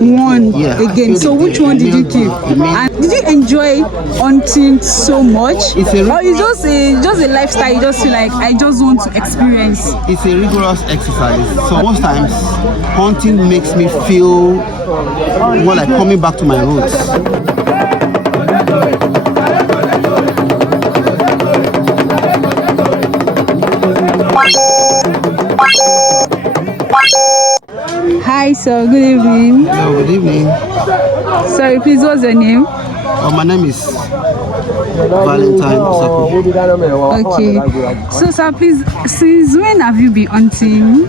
one again. So which one did you kill? And did you enjoy hunting so much? Or it's just a lifestyle you just feel like I just want to experience? It's a rigorous exercise. So most times hunting makes me feel more like coming back to my roots. Hi, sir. Good evening. Hello, good evening. Sorry, please, what's your name? My name is Valentine Osako. Okay. So, sir, please, since when have you been hunting?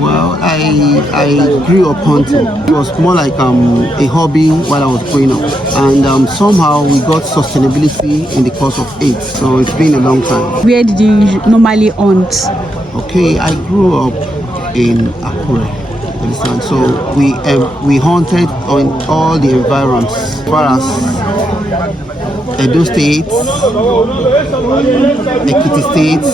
Well, I grew up hunting. It was more like a hobby while I was growing up, and somehow we got sustainability in the course of it. So it's been a long time. Where did you normally hunt? Okay, I grew up in Akure. So we hunted on all the environs, as far as Edo State, Ekiti State,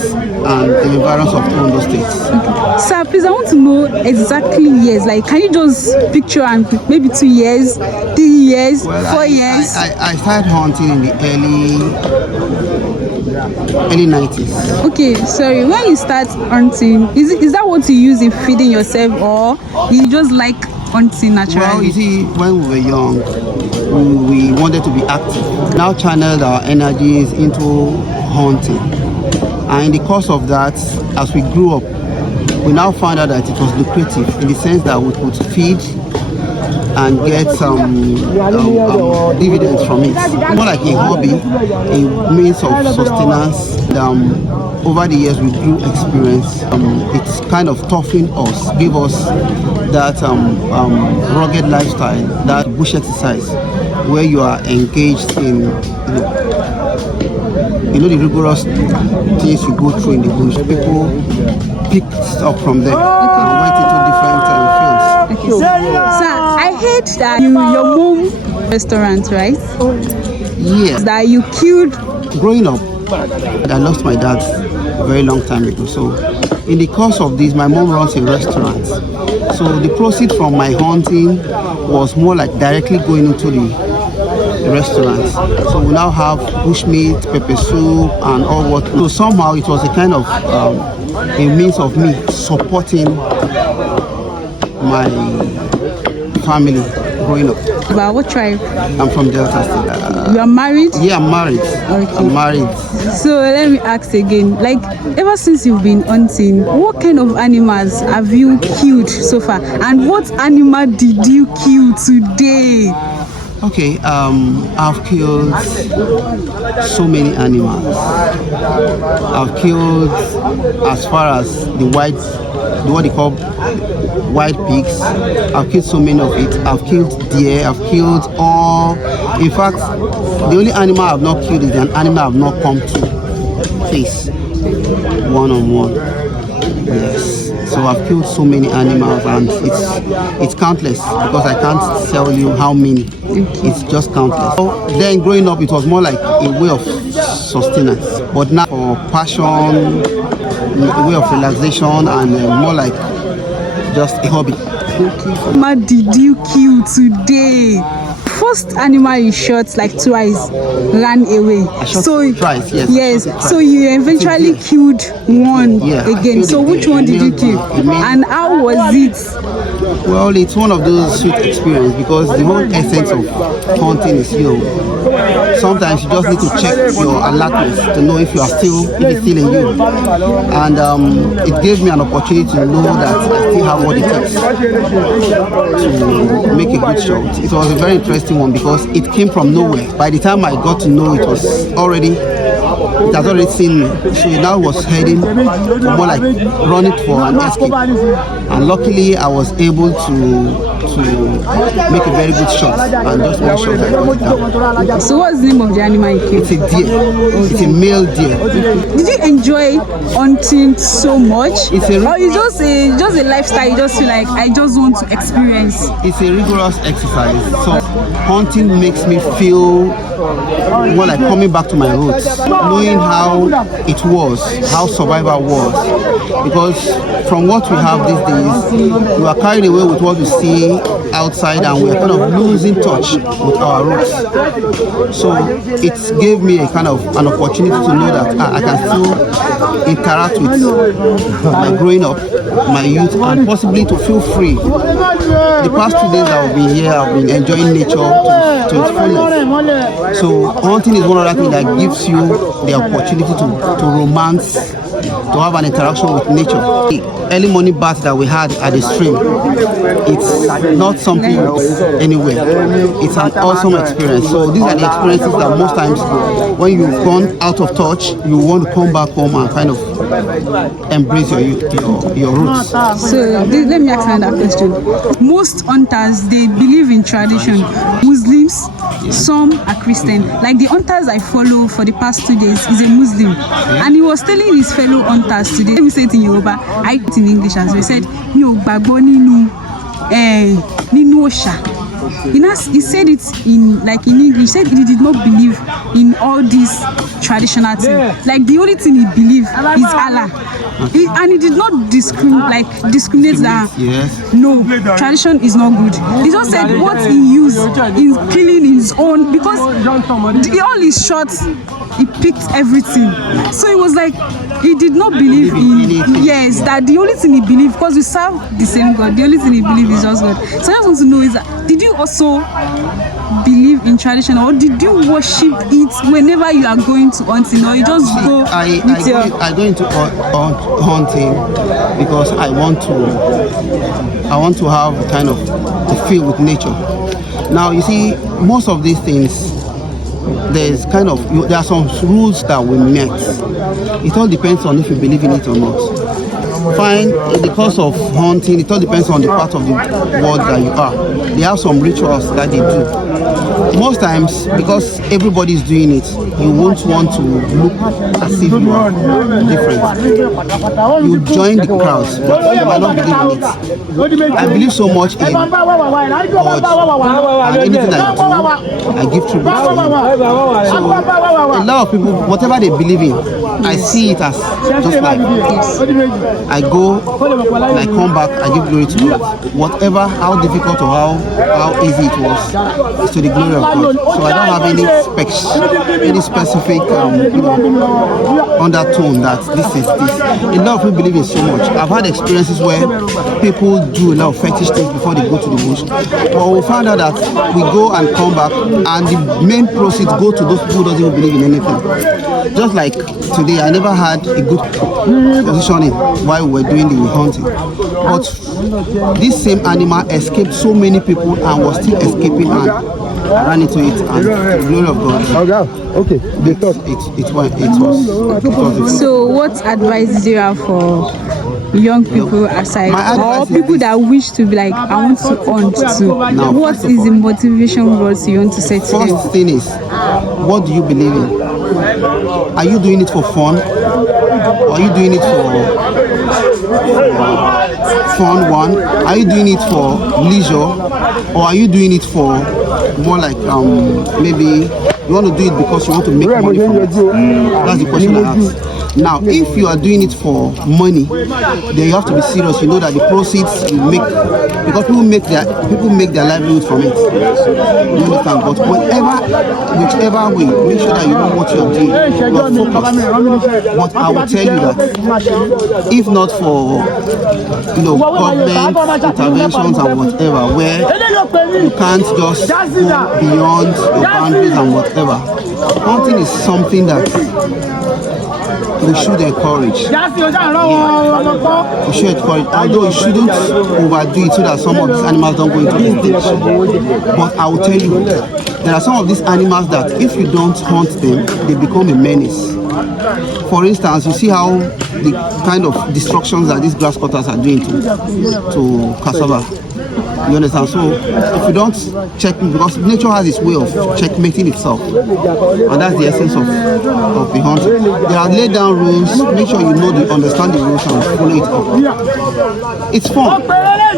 and the environs of Ondo State. Okay. Sir, please, I want to know exactly years. Like, can you just picture and maybe 2 years, 3 years, 4 years? I started hunting in the early 90s. Okay, sorry. When you start hunting, is that what you use in feeding yourself, or you just like hunting naturally? Well, you see, when we were young, we wanted to be active. Now channeled our energies into hunting, and in the course of that, as we grew up, we now found out that it was lucrative in the sense that we could feed and get some dividends from it. More like a hobby, a means of sustenance. Over the years, we grew experience. It's kind of toughened us, give us that rugged lifestyle, that bush exercise, where you are engaged in, the rigorous things you go through in the bush. People picked up from there and went into different fields. Sir, I heard that your mom restaurant, right? Yes. That you killed. Growing up, I lost my dad a very long time ago. So in the course of this, my mom runs a restaurant. So the proceeds from my hunting was more like directly going into the restaurant. So we now have bushmeat, pepper soup, and all what. So somehow it was a kind of a means of me supporting my family growing up. But what tribe? I'm from Delta State. You are married? Yeah, I'm married. Okay. I'm married. So let me ask again, like ever since you've been hunting, what kind of animals have you killed so far? And what animal did you kill today? Okay, I've killed so many animals. I've killed, as far as what they call wild pigs. I've killed so many of it. I've killed deer. I've killed all. In fact, the only animal I've not killed is an animal I've not come to face one-on-one. Yes. So I've killed so many animals, and it's countless, because I can't tell you how many. It's just countless. So then growing up, it was more like a way of sustenance, but now for passion, a way of relaxation, and more like just a hobby. What did you kill today? First animal you shot like twice ran away. I shot twice, yes. Yes. So you eventually killed one again. So which one did you kill? And how was it? Well, it's one of those sweet experiences, because the whole essence of hunting is you. Sometimes you just need to check your alertness to know if it's still in you. And it gave me an opportunity to know that I still have what it takes to make a good shot. It was a very interesting one, because it came from nowhere. By the time I got to know, it has already seen me. So it now was heading more like running for an escape. And luckily I was able to make a very good shot, and just one shot I got it down. So what's the name of the animal you killed? It's a deer. It's a male deer. Did you enjoy hunting so much? Or it's just a lifestyle you just feel like I just want to experience? It's a rigorous exercise. So hunting makes me feel more like coming back to my roots, knowing how it was, how survival was. Because from what we have these days, you are carried away with what you see be outside and we're kind of losing touch with our roots. So it gave me a kind of an opportunity to know that I can still interact with my growing up, my youth, and possibly to feel free. The past 2 days I've been here, I've been enjoying nature to its fullest. So hunting is one of the things that gives you the opportunity to romance, to have an interaction with nature. The early morning bath that we had at the stream, it's not something anywhere. It's an awesome experience. So these are the experiences that most times when you've gone out of touch, you want to come back home and kind of embrace your roots. So let me ask another question. Most hunters, they believe in tradition. Muslims, some are Christian. Like the hunters I follow for the past 2 days is a Muslim, and he was telling his fellow hunters today. Let me say it in Yoruba. I it in English as we said. Mi ò gbàgbọ́ nínú òòṣà. He said it in English. He said he did not believe in all these traditional things. Like the only thing he believed is Allah. And he did not discriminate that. Yes. No, tradition is not good. He just said what he used in killing his own, because all his shots, he picked everything. So it was like he did not believe in that the only thing he believed, because we serve the same God, the only thing he believed is just God. So I just want to know, is that did you also believe in tradition, or did you worship it whenever you are going to hunting, or you just go I go into hunting because I want to have kind of a feel with nature. Now you see, most of these things, there are some rules that we met. It all depends on if you believe in it or not. Fine, in the course of hunting, it all depends on the part of the world that you are. They have some rituals that they do. Most times, because everybody is doing it, you won't want to look as if you are different. You join the crowds, but you might not believe in it. I believe so much in God, and anything that I do, I give tribute to Him. So a lot of people, whatever they believe in, I see it as just like I go, I come back, I give glory to God. Whatever, how difficult or how easy it was, it's to the glory of God. So I don't have any specific undertone that this is this. A lot of people believe in so much. I've had experiences where people do a lot of fetish things before they go to the bush. But we found out that we go and come back, and the main proceeds go to those people who don't even believe in anything. Just like today, I never had a good positioning while we were doing the hunting. But this same animal escaped so many people and was still escaping, and I ran into it, and the glory of God. Okay. It was. So what advice do you have for young people aside, or people that wish to be like, I want to hunt too? Now, what is the motivation words you want to say to them? First thing is, what do you believe in? Are you doing it for fun? Or are you doing it for fun one? Are you doing it for leisure? Or are you doing it for more like maybe you want to do it because you want to make money from it? That's the question I ask. Now, if you are doing it for money, then you have to be serious. You know that the proceeds you make, because people make their livelihood from it. You understand? But whichever way, make sure that you know what you are doing. You are focused. But I will tell you that if not for government interventions and whatever, where you can't just go beyond your boundaries and whatever, hunting is something that we should encourage. We should encourage, although you shouldn't overdo it so that some of these animals don't go into extinction. But I will tell you, there are some of these animals that if you don't hunt them, they become a menace. For instance, you see how the kind of destructions that these grass cutters are doing to cassava. You understand? So if you don't check, because nature has its way of checkmating itself, and that's the essence of the hunting. There are laid down rules. Make sure you understand the rules and follow it up. It's fun.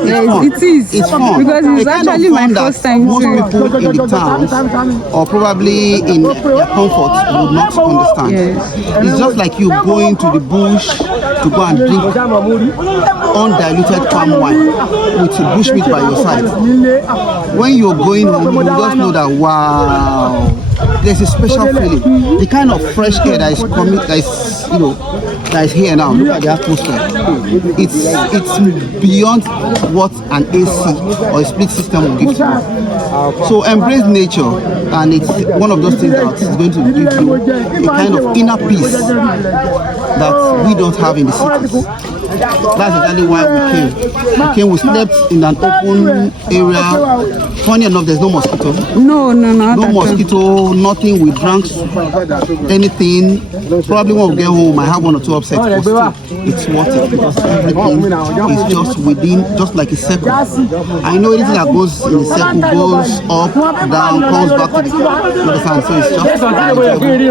Yes, it is. It's fun. Because it's actually my first time most people in the towns or probably in their comfort would not understand. Yes. It's just like you going to the bush to go and drink undiluted palm wine with bushmeat by yourself. outside. When you're going home, you just know that wow, there's a special feeling. The kind of fresh air that is coming, that is here now. Look at the atmosphere. It's beyond what an AC or a split system will give you. So embrace nature, and it's one of those things that is going to give you a kind of inner peace that we don't have in the cities. That's exactly why we came. We slept in an open area. Funny enough, there's no mosquito. No mosquito, nothing. We drank anything. Probably when we get home, I have 1 or 2 upsets, but still, it's worth it because everything is just within, just like a circle. I know anything that goes in a circle goes up, down, comes back to the understand. So it's just very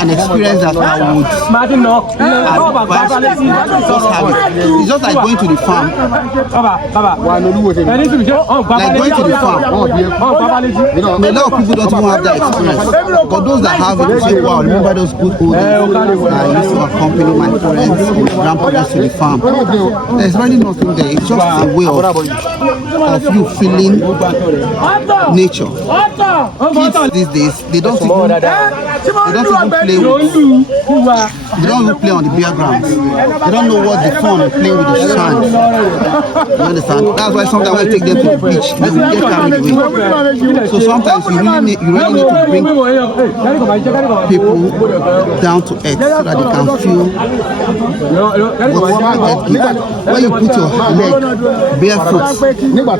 an experience that I would advise. Just have it. It's just like going to the farm. Like going to the farm. A lot of people don't even have that experience. But those that have it, say, wow, remember those good old days I used to accompany my parents and grandparents to the farm. There's really nothing there. It's just a way of you feeling nature. Kids these days, they don't even play on the bare grounds. They don't know what the fun of playing with the sand. You understand? That's why sometimes when I take them to the beach, they will get carried away. So sometimes you really need to bring people down to earth so that they can feel what gives. When you put your leg barefoot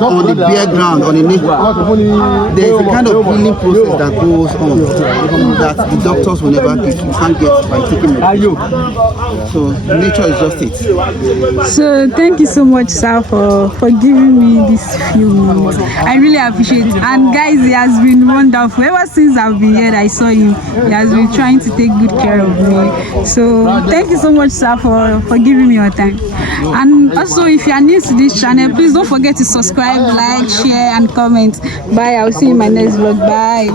on the bare ground, on the nature, there is a kind of healing process that goes on that the doctors will never give. You can't get by taking it. So nature is just it. So thank you so much, sir, for giving me this few minutes. I really appreciate it. And guys, it has been wonderful. Ever since I've been here, I saw him. He has been trying to take good care of me. So thank you so much, sir, for giving me your time. And also, if you are new to this channel, please don't forget to subscribe, like, share, and comment. Bye. I'll see you in my next vlog. Bye.